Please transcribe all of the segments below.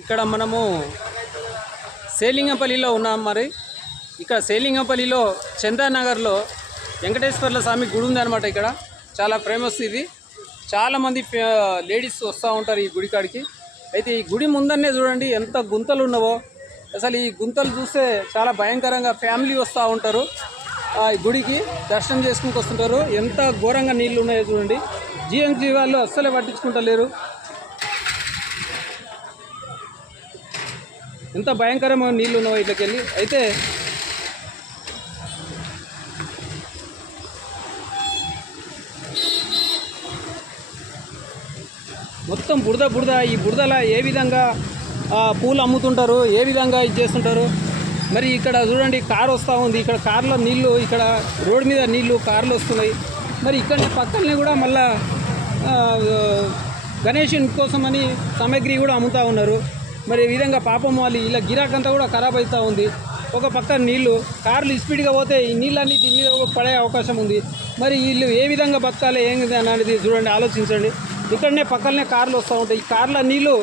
ఇక్కడ మనము సేలింగంపల్లిలో ఉన్నాం మరి. ఇక్కడ సేలింగంపల్లిలో చందానగర్లో వెంకటేశ్వర్ల స్వామి గుడి ఉందన్నమాట ఇక్కడ. చాలా ఫేమస్ ఇది. చాలామంది లేడీస్ వస్తూ ఉంటారు ఈ గుడి కాడికి. అయితే ఈ గుడి ముందన్నే చూడండి ఎంత గుంతలు ఉన్నావో. అసలు ఈ గుంతలు చూస్తే చాలా భయంకరంగా ఫ్యామిలీ వస్తూ ఉంటారు. ఆ ఈ గుడికి దర్శనం చేసుకుని వస్తుంటారు. ఎంత ఘోరంగా నీళ్ళు ఉన్నాయో చూడండి. జిఎంజీ వాళ్ళు అస్సలే పట్టించుకుంటలేరు. ఎంత భయంకరమైన నీళ్ళు ఉన్నావు ఇట్లకి వెళ్ళి అయితే మొత్తం బురద బురద ఈ బురదలా ఏ విధంగా పూలు అమ్ముతుంటారు ఏ విధంగా ఇది చేస్తుంటారు? మరి ఇక్కడ చూడండి కార్ వస్తూ ఉంది. ఇక్కడ కార్లో నీళ్ళు ఇక్కడ రోడ్ మీద నీళ్ళు కార్లు వస్తున్నాయి. మరి ఇక్కడ పక్కనే కూడా మళ్ళా గణేషుని గణేషన్ కోసమని సామాగ్రి కూడా అమ్ముతూ ఉన్నారు. మరి ఈ విధంగా పాపం వాళ్ళు ఇలా గిరాకంతా కూడా ఖరాబ్ అవుతూ ఉంది. ఒక పక్క నీళ్ళు కార్లు స్పీడ్గా పోతే ఈ నీళ్ళన్నీ దీని మీద పడే అవకాశం ఉంది. మరి వీళ్ళు ఏ విధంగా బతకాలి ఏం అనేది చూడండి ఆలోచించండి. ఇక్కడనే పక్కనే కార్లు వస్తూ ఉంటాయి. ఈ కార్ల నీళ్ళు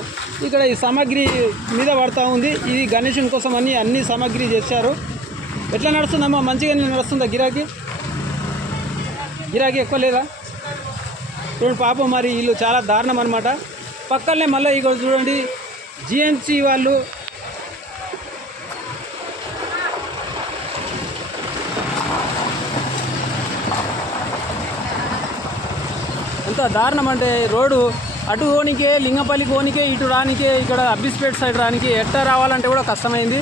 ఇక్కడ ఈ సామాగ్రి మీద పడతా ఉంది. ఇది గణేషన్ కోసం అని అన్ని సామాగ్రి తెచ్చారు. ఎట్లా నడుస్తుందమ్మా? మంచిగానే నడుస్తుందా గిరాకీ? గిరాకీ ఎక్కువ లేదా? చూడండి పాపం మరి వీళ్ళు చాలా దారుణం అనమాట పక్కనే మళ్ళీ ఇక్కడ చూడండి జిఎంసి వాళ్ళు ఎంత దారుణం అంటే రోడ్డు అటు ఓనికే లింగపల్లి పోనీకే ఇటు రానికే ఇక్కడ అబ్బిస్పేట్ సైడ్ రానికి ఎట్ట రావాలంటే కూడా కష్టమైంది.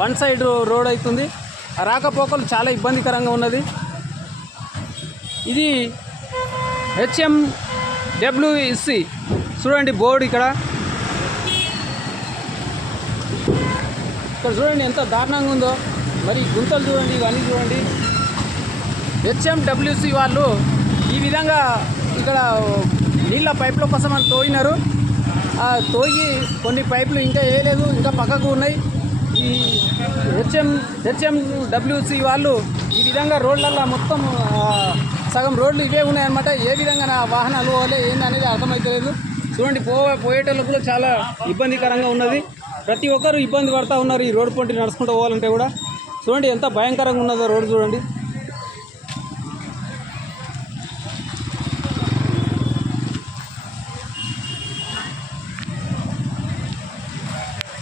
వన్ సైడ్ రోడ్ అవుతుంది. రాకపోకలు చాలా ఇబ్బందికరంగా ఉన్నది. ఇది హెచ్ఎం డబ్ల్యూసి చూడండి బోర్డు ఇక్కడ. ఇక్కడ చూడండి ఎంత దారుణంగా ఉందో. మరి గుంతలు చూడండి ఇవన్నీ చూడండి. హెచ్ఎండబ్ల్యూసి వాళ్ళు ఈ విధంగా ఇక్కడ నీళ్ళ పైపుల కోసం అని తోయినారు. ఆ తోయి కొన్ని పైపులు ఇంకా వేయలేదు ఇంకా పక్కకు ఉన్నాయి. ఈ హెచ్ఎం హెచ్ఎండబ్ల్యూసి వాళ్ళు ఈ విధంగా రోడ్లల్లో మొత్తం సగం రోడ్లు ఇవే ఉన్నాయన్నమాట. ఏ విధంగా నా వాహనాలు పోవాలి ఏంది అనేది అర్థమవుతలేదు చూడండి పో పోయేటోళ్ళకు కూడా చాలా ఇబ్బందికరంగా ఉన్నది. ప్రతి ఒక్కరు ఇబ్బంది పడుతూ ఉన్నారు ఈ రోడ్డు పొంటి నడుచుకుంటూ పోవాలంటే కూడా. చూడండి ఎంత భయంకరంగా ఉన్నదో రోడ్డు చూడండి.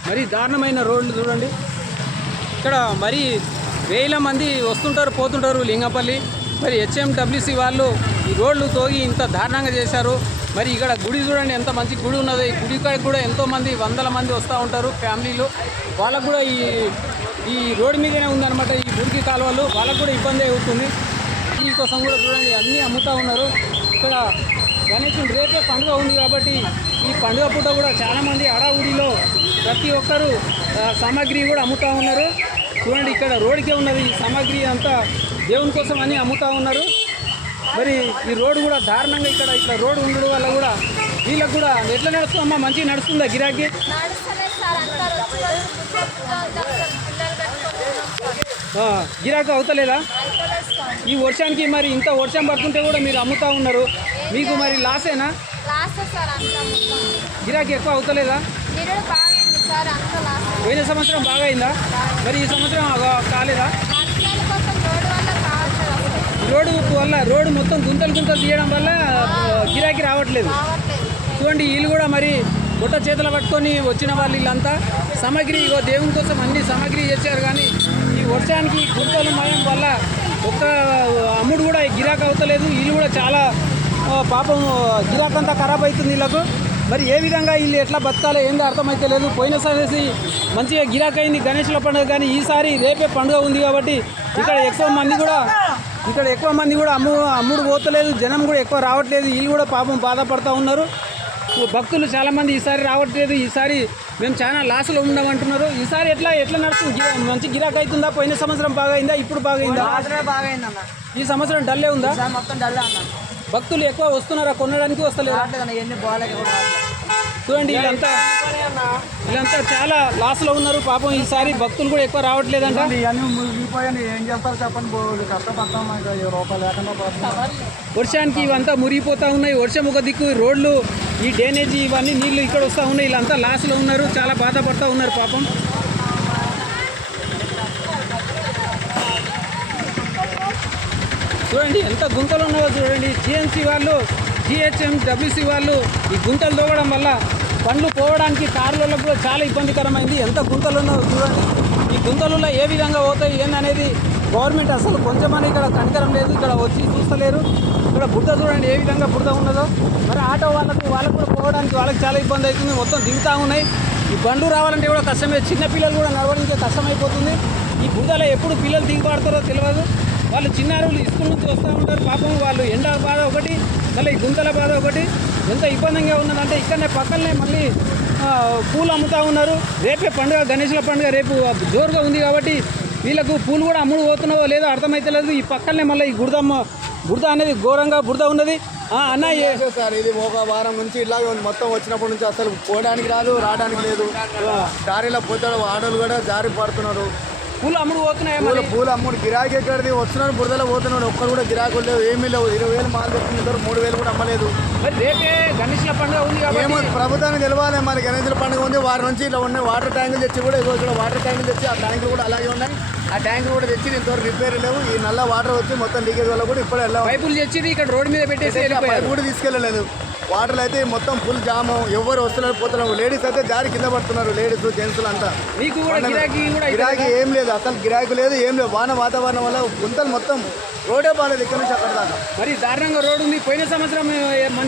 మరి దారుణమైన రోడ్లు చూడండి. ఇక్కడ మరి వేల మంది వస్తుంటారు పోతుంటారు లింగపల్లి. మరి హెచ్ఎండబ్ల్యూసీ వాళ్ళు ఈ రోడ్లు తోగి ఇంత దారుణంగా చేశారు. మరి ఇక్కడ గుడి చూడండి ఎంత మంచి గుడి ఉన్నది. ఈ గుడి కాడికి కూడా ఎంతో మంది వందల మంది వస్తూ ఉంటారు ఫ్యామిలీలు. వాళ్ళకు కూడా ఈ ఈ రోడ్డు మీదనే ఉందన్నమాట ఈ గుడికి కాలువలు. వాళ్ళకు కూడా ఇబ్బంది అవుతుంది. దీనికోసం కూడా చూడండి అన్నీ అమ్ముతూ ఉన్నారు. ఇక్కడ గణేశుని రేపే పండుగ ఉంది కాబట్టి ఈ పండుగ పూట కూడా చాలామంది అడావుడిలో ప్రతి ఒక్కరు సామాగ్రి కూడా అమ్ముతూ ఉన్నారు. చూడండి ఇక్కడ రోడ్డుకే ఉన్నది ఈ సామాగ్రి అంతా దేవుని కోసం అని అమ్ముతూ ఉన్నారు. మరి ఈ రోడ్డు కూడా దారుణంగా ఇక్కడ ఇట్లా రోడ్డు ఉండడం వల్ల కూడా వీళ్ళకి కూడా ఎట్లా నడుస్తుందమ్మా మంచిగా నడుస్తుందా గిరాకీ? గిరాకీ అవుతలేదా? ఈ వర్షానికి మరి ఇంత వర్షం పడుతుంటే కూడా మీరు అమ్ముతూ ఉన్నారు. మీకు మరి లాసేనా గిరాకీ ఎక్కువ అవుతలేదా? పోయిన సంవత్సరం బాగా అయిందా మరి ఈ సంవత్సరం కాలేదా వర్షాల కోసం రోడ్డు వల్ల కావట్లేదు అసలు. రోడ్డు వల్ల రోడ్డు మొత్తం గుంతలు గుంతలు తీయడం వల్ల గిరాకీ రావట్లేదు. చూడండి వీళ్ళు కూడా మరి బుట్ట చేతులు పట్టుకొని వచ్చిన వాళ్ళు వీళ్ళంతా. సామాగ్రి ఇగో దేవుని కోసం అన్ని సామాగ్రి చేశారు కానీ ఈ వర్షానికి గుంతలు మయం వల్ల ఒక్క అమ్ముడు కూడా గిరాకీ అవుతలేదు. వీళ్ళు కూడా చాలా పాపం గిరాకంతా ఖరాబ్ అవుతుంది వీళ్ళకు మరి ఏ విధంగా వీళ్ళు ఎట్లా బతకాలో ఏందో అర్థమైతే లేదు. పోయినసారి మంచిగా గిరాకైంది అయింది పండుగ కానీ ఈసారి రేపే పండుగ ఉంది కాబట్టి ఇక్కడ ఎక్కువ మంది కూడా ఇక్కడ ఎక్కువ మంది కూడా అమ్ము అమ్ముడు పోతలేదు జనం కూడా ఎక్కువ రావట్లేదు వీళ్ళు కూడా పాపం బాధపడుతూ ఉన్నారు. భక్తులు చాలా మంది ఈసారి రావట్లేదు ఈసారి మేము చాలా లాస్లో ఉండమంటున్నారు. ఈసారి ఎట్లా ఎట్లా నడుస్తుంది? మంచి గిరాక్ అవుతుందా? పోయిన సంవత్సరం బాగా అయిందా ఇప్పుడు బాగా అయిందా ఈ సంవత్సరం డల్లే ఉందా? మొత్తం డల్ అన్న. భక్తులు ఎక్కువ వస్తున్నారా? కొనడానికి రావట్లేదు. చూడండి వీళ్ళంతా వీళ్ళంతా చాలా లాస్లో ఉన్నారు. పాపం ఈసారి భక్తులు కూడా ఎక్కువ రావట్లేదంట. ఇవన్నీ ఏం చేస్తారు చెప్పండి కష్టపడతాం రూపాయలు లేకుండా వర్షానికి ఇవంతా మురిగిపోతా ఉన్నాయి. వర్షం ఒక దిక్కు రోడ్లు ఈ డ్రైనేజీ ఇవన్నీ నీళ్ళు ఇక్కడ వస్తూ ఉన్నాయి. వీళ్ళంతా లాస్లో ఉన్నారు. చాలా బాధపడుతూ ఉన్నారు పాపం. చూడండి ఎంత గుంతలు ఉన్నాయో చూడండి. జిఎంసీ వాళ్ళు జిహెచ్ఎం డబ్ల్యూసీ వాళ్ళు ఈ గుంతలు తోగడం వల్ల పండ్లు పోవడానికి కార్లలో కూడా చాలా ఇబ్బందికరమైంది. ఎంత గుంతలు ఉన్నాయో చూడండి. ఈ గుంతలలో ఏ విధంగా పోతాయి ఏందనేది గవర్నమెంట్ అసలు కొంచెమని ఇక్కడ కనికరం లేదు. ఇక్కడ వచ్చి చూస్తలేరు. ఇక్కడ బుడ్డ చూడండి ఏ విధంగా బుడ్డ ఉన్నదో. మరి ఆటో వాళ్ళకు వాళ్ళకు కూడా పోవడానికి వాళ్ళకి చాలా ఇబ్బంది అవుతుంది. మొత్తం దిగుతూ ఉన్నాయి. ఈ బండ్లు రావాలంటే కూడా కష్టమే. చిన్న పిల్లలు కూడా నడవడానికి కష్టమైపోతుంది. ఈ బుడ్డలో ఎప్పుడు పిల్లలు దిగుపడతారో తెలియదు. వాళ్ళు చిన్నారులు స్కూల్ నుంచి వస్తూ ఉంటారు పాపం వాళ్ళు ఎండ బాధ ఒకటి మళ్ళీ ఈ గుంతల బాధ ఒకటి. ఎంత ఇబ్బందిగా ఉన్నదంటే ఇక్కడనే పక్కనే మళ్ళీ పూలు అమ్ముతూ ఉన్నారు. రేపే పండుగ గణేషుల పండుగ రేపు జోరుగా ఉంది కాబట్టి వీళ్ళకు పూలు కూడా అమ్ముడు పోతున్నావో లేదో అర్థమైతలేదు ఈ పక్కనే మళ్ళీ ఈ బురదమ్మ బురద అనేది ఘోరంగా బురద ఉన్నది. అన్న సార్ ఇది ఒక వారం నుంచి ఇలాగే ఉంది. మొత్తం వచ్చినప్పటి నుంచి అసలు పోవడానికి రాదు రావడానికి లేదు. దారిలో పోతాడు ఆడోళ్ళు కూడా జారి పడుతున్నారు. పూలు అమ్ముడు పోతున్నాయా పూల అమ్ముడు. గిరాకీ ఎక్కడిది? వస్తున్నారు బురదలో పోతున్నాడు. ఒక్కరు కూడా గిరాకులు లేవు ఏమీ లేవు. ఇరవై వేలు మాలు తెచ్చుకుంటారు మూడు వేలు కూడా అమ్మలేదు. మరి రేపే పండుగ ఉంది ఏమో కాబట్టి ప్రభుత్వానికి తెలవాలి. మరి గణేశుల పండుగ ఉంది వారి నుంచి ఇలా ఉన్నాయి. వాటర్ ట్యాంకులు తెచ్చి కూడా ఇగో ఇక్కడ వాటర్ ట్యాంకులు తెచ్చి ఆ ట్యాంకులు కూడా అలాగే ఉన్నాయి. ఆ ట్యాంకులు కూడా తెచ్చి ఇంతవరకు రిపేర్ లేవు. ఈ నల్ల వాటర్ వచ్చి మొత్తం లీకేజ్ వల్ల కూడా ఇప్పుడు వెళ్ళాము పైపులు తెచ్చి ఇక్కడ రోడ్డు మీద పెట్టేసి పైపు కూడా తీసుకెళ్ళలేదు. వాటర్ అయితే మొత్తం ఫుల్ జాము ఎవరు వస్తున్నారు పోతున్నారు. లేడీస్ అయితే జారి కింద పడుతున్నారు లేడీస్ జెంట్స్ అంతా. మీకు కూడా గిరాకీ ఏం లేదు అసలు గిరాకీ లేదు ఏం లేదు. వాన వాతావరణం వల్ల గుంతలు మొత్తం రోడే బాగాలేదు ఇక్కడ నుంచి అక్కడ దాకా. మరి దారుణంగా రోడ్డు ఉంది. పోయిన సంవత్సరం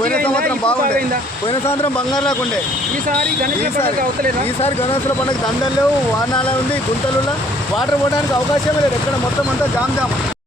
పోయిన? సంవత్సరం బాగుండే? పోయిన సంవత్సరం బంగారు లాకుండే ఈసారి ఈసారి గణేశుల పండుగ దండలు లేవు వానాల ఉంది గుంతలు వాటర్ పోవడానికి అవకాశమే లేదు. ఎక్కడ మొత్తం అంతా జామ్ జామ్.